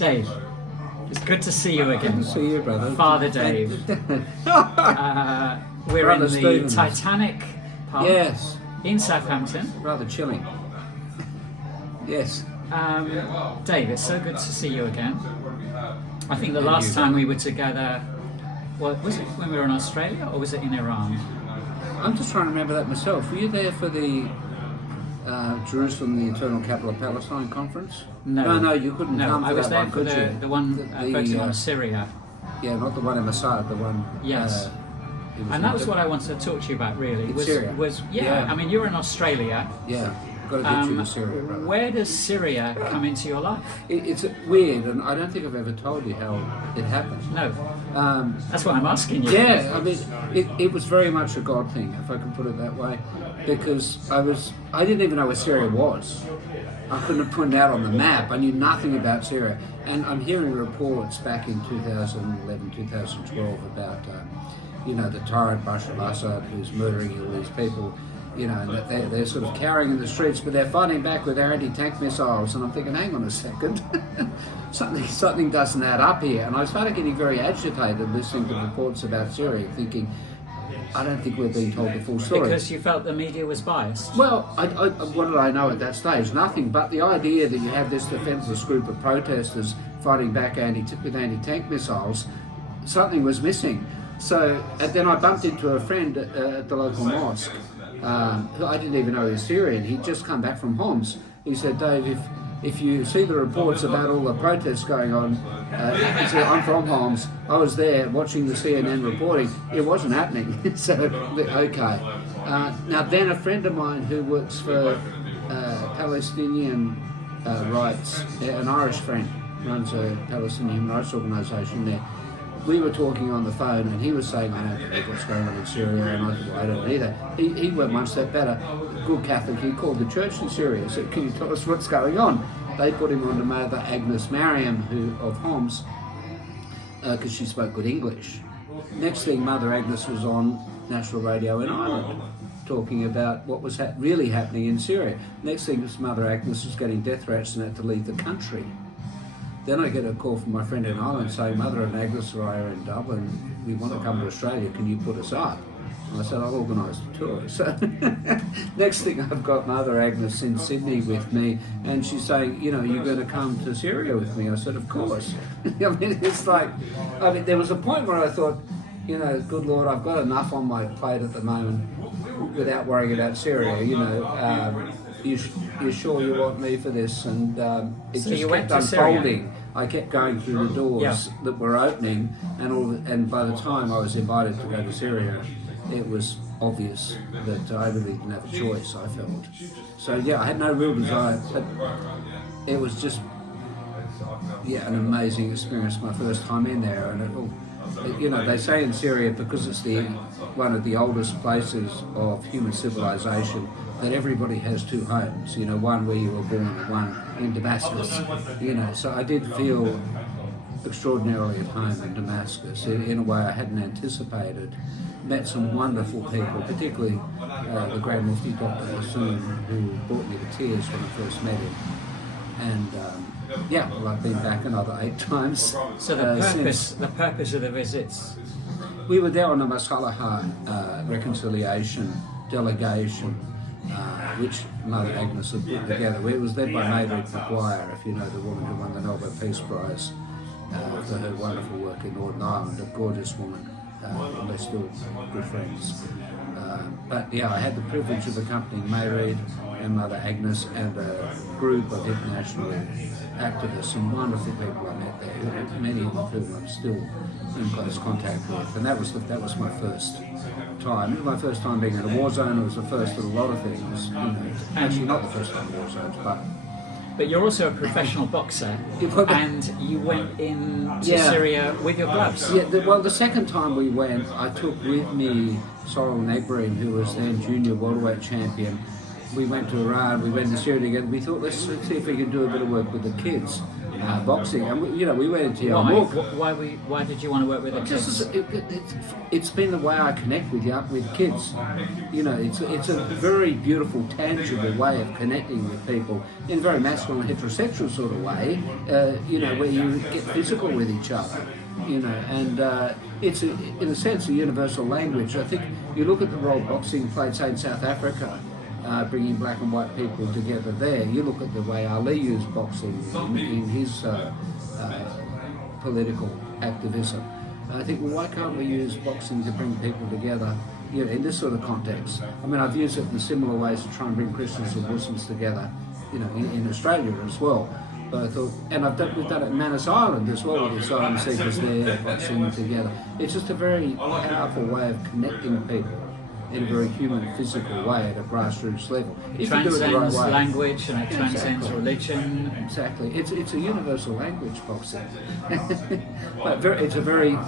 Dave, it's good to see you again. Good to see you, brother. Father Dave. We're Brother in the Stevens. Titanic pub Yes, in Southampton. rather chilling. Yes. Dave, it's so good to see you again. I think the And last you, time brother. we were together, well, was it when we were in Australia or was it in Iran? I'm just trying to remember that myself. Were you there for the Jerusalem, the Eternal Capital of Palestine conference? No, you couldn't No, come I for was that there one, for could you? the one focusing on Syria. Yeah, not the one in Mossad, the one. Yes. It was And that was in- what I wanted to talk to you about, really. In Syria. Yeah, Yeah. I mean, you're in Australia. Yeah, got to get you to Syria, brother. Where does Syria come into your life? It's weird, and I don't think I've ever told you how it happened. No, Um, that's why I'm asking you. Yeah, I mean, it was very much a God thing, if I can put it that way, because I didn't even know where Syria was. I couldn't have put it out on the map. I knew nothing about Syria, and I'm hearing reports back in 2011, 2012 about, the tyrant Bashar al-Assad who's murdering all these people. And that they're sort of cowering in the streets, but they're fighting back with their anti-tank missiles. And I'm thinking, hang on a second, something doesn't add up here. And I started getting very agitated listening to reports about Syria, thinking, I don't think we're being told the full story. Because you felt the media was biased. Well, what did I know at that stage? Nothing. But the idea that you have this defenceless group of protesters fighting back with anti-tank missiles, something was missing. So, and then I bumped into a friend at the local mosque. Who I didn't even know he was Syrian. He'd just come back from Homs. He said, Dave, if you see the reports about all the protests going on, he said, I'm from Homs. I was there watching the CNN reporting. It wasn't happening. So, okay. Now then a friend of mine who works for Palestinian rights, an Irish friend, runs a Palestinian human rights organisation there. We were talking on the phone and he was saying, I don't know what's going on in Syria, and I said, well, I don't either. He went one step better. Good Catholic, he called the church in Syria, said, can you tell us what's going on? They put him on to Mother Agnes Mariam of Homs, because she spoke good English. Next thing, Mother Agnes was on national radio in Ireland, talking about what was really happening in Syria. Next thing, Mother Agnes was getting death threats and had to leave the country. Then I get a call from my friend in Ireland saying, Mother and Agnes are in Dublin, we want to come to Australia, can you put us up? And I said, I'll organise the tour. So next thing I've got Mother Agnes in Sydney with me, and she's saying, you're going to come to Syria with me? I said, of course. There was a point where I thought, good Lord, I've got enough on my plate at the moment without worrying about Syria, you sure you want me for this? And it So just you went kept to Syria? unfolding. I kept going through the doors that were opening, and by the time I was invited to go to Syria, it was obvious that I really didn't have a choice, I felt. So yeah, I had no real desire, but it was just, an amazing experience, my first time in there. And they say in Syria, because it's one of the oldest places of human civilization, that everybody has two homes, one where you were born and one in Damascus, so I did feel extraordinarily at home in Damascus in a way I hadn't anticipated. Met some wonderful people, particularly the Grand Mufti Dr. Hassoun, who brought me to tears when I first met him. And I've been back another 8 times. So the purpose of the visits? We were there on a Masalaha reconciliation delegation, which Mother Agnes had put together. It was led by Mairead Maguire, if you know the woman who won the Nobel Peace Prize for her wonderful work in Northern Ireland, a gorgeous woman, and they're still good friends. I had the privilege of accompanying Mairead and Mother Agnes and a group of international activists, some wonderful people I met there, many of whom I'm still in close contact with. And that was my first time. It was my first time being in a war zone. It was the first of a lot of things. Actually, not the first time in war zones, But you're also a professional boxer, and you went into Syria with your gloves. Yeah, the second time we went, I took with me Sorrel Negbreen, who was then junior welterweight champion. We went to Iran, we went to Syria together. We thought, let's see if we can do a bit of work with the kids. boxing, and we went into Why did you want to work with the kids? It's been the way I connect with kids. It's a very beautiful, tangible way of connecting with people in a very masculine, heterosexual sort of way. Where you get physical with each other. And it's in a sense a universal language. I think you look at the role boxing played, say, in South Africa. Bringing black and white people together there. You look at the way Ali used boxing in his political activism. I think, well, why can't we use boxing to bring people together, in this sort of context? I mean, I've used it in similar ways to try and bring Christians and Muslims together, in Australia as well. But I thought, and we've done it in Manus Island as well, with the asylum seekers there, boxing together. It's just a very powerful way of connecting people in a very human, physical way at a grassroots level. It transcends language and it transcends religion. Exactly. It's a universal language, boxing. But it's a very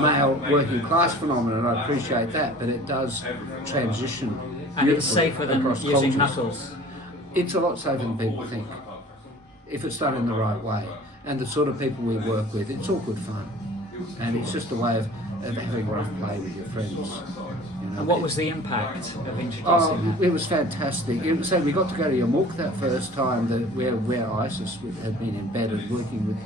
male working class phenomenon, I appreciate that, but it does transition. And it's safer than using knuckles. It's a lot safer than people think, if it's done in the right way. And the sort of people we work with, it's all good fun. And it's just a way of having rough play with your friends. And what was the impact of introducing that? It was fantastic. We got to go to Yarmouk that first time, where ISIS had been embedded, working with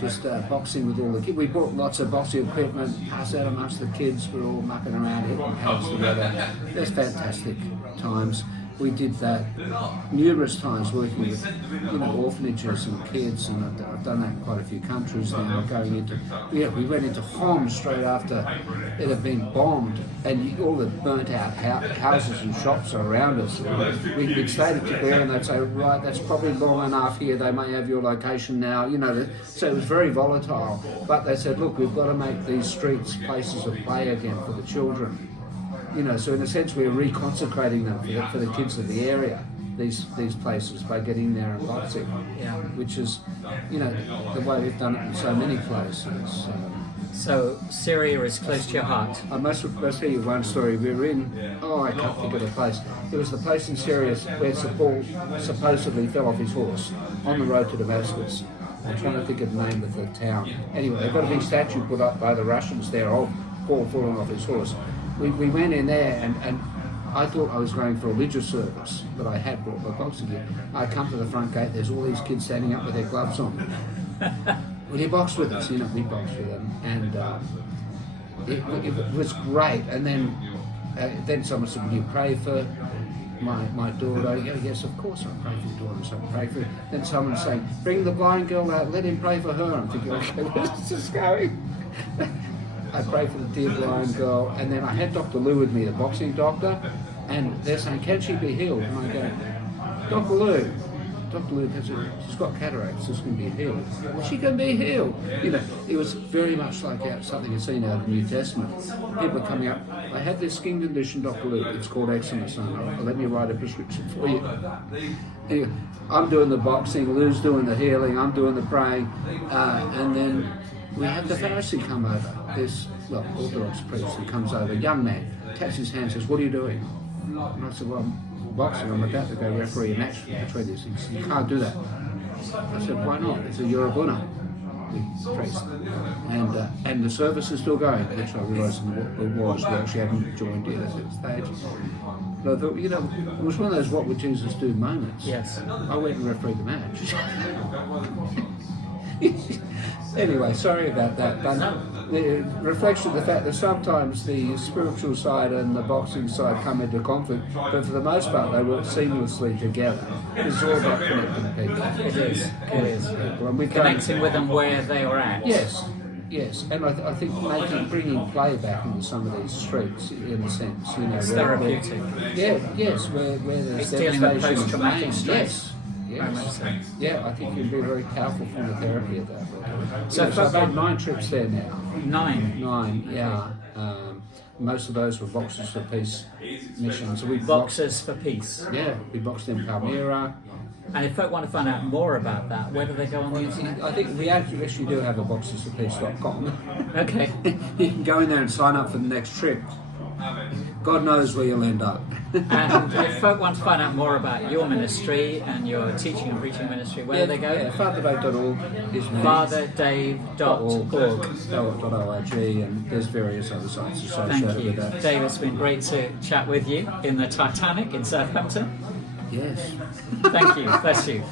just boxing with all the kids. We brought lots of boxing equipment, passed out amongst the kids. We were all mucking around, hitting pads together. There's fantastic times. We did that numerous times, working with orphanages and kids, and I've done that in quite a few countries now. We went into Homs straight after it had been bombed, and all the burnt out houses and shops are around us. We'd stay there, and they'd say, right, that's probably long enough here. They may have your location now. So it was very volatile. But they said, look, we've got to make these streets places of play again for the children. So in a sense we are reconsecrating them for the kids of the area, these places, by getting there and boxing, which is, the way we've done it in so many places. So Syria is close to your heart. I must tell you one story. We were in, I can't think of the place. It was the place in Syria where Paul supposedly fell off his horse on the road to Damascus. I'm trying to think of the name of the town. Anyway, they've got a big statue put up by the Russians there of Paul falling off his horse. We went in there and I thought I was going for a religious service, but I had brought my boxing gear. I come to the front gate, there's all these kids standing up with their gloves on. Will you box with us? We boxed with them, and it was great. And then someone said, will you pray for my daughter? Yes, of course I'll pray for your daughter, so I pray for her. Then someone saying, bring the blind girl out, let him pray for her. I'm thinking, okay, where's this going? I prayed for the dear blind girl, and then I had Dr. Lou with me, the boxing doctor, and they're saying, can she be healed? And I go, Dr. Lou, she's got cataracts, she's going to be healed. She can be healed. It was very much like something you've seen out of the New Testament. People are coming up, I have this skin condition, Dr. Lou, it's called eczema, son. Let me write a prescription for you. Anyway, I'm doing the boxing, Lou's doing the healing, I'm doing the praying, and then we had the Pharisee come over, this Orthodox priest who comes over, a young man, taps his hand and says, what are you doing? And I said, well, I'm boxing, I'm about to go referee a match between these. He said, you can't do that. I said, why not? He said, you're a Guna, the priest. And the service is still going, which I realised in the war as well. She hadn't joined yet at that stage. But I thought, it was one of those what would Jesus do moments. Yes. I went and refereed the match. Anyway, sorry about that, but the reflection of the fact that sometimes the spiritual side and the boxing side come into conflict, but for the most part they work seamlessly together. It's all about connecting people. It is. And connecting with them where they are at. Yes, and I think bringing play back into some of these streets, in a sense, it's therapeutic. Where there's it's dealing with post-traumatic stress. Yes. Yeah, I think it can be a very powerful form of therapy at that point. So I've had 9 trips there now. 9? 9, yeah. Most of those were Boxers for Peace missions. Boxers for Peace? Yeah, we boxed in Palmyra. And if folk want to find out more about that, where do they go on the internet? I think we actually do have a boxersforpeace.com. Okay. You can go in there and sign up for the next trip. God knows where you'll end up. And if folk want to find out more about your ministry and your teaching and preaching ministry, where do they go? Yeah, FatherDave.org is me. FatherDave.org. and there's various other sites associated Thank you. with that. Dave, it's been great to chat with you in the Titanic in Southampton. Yes. Thank you. Bless you.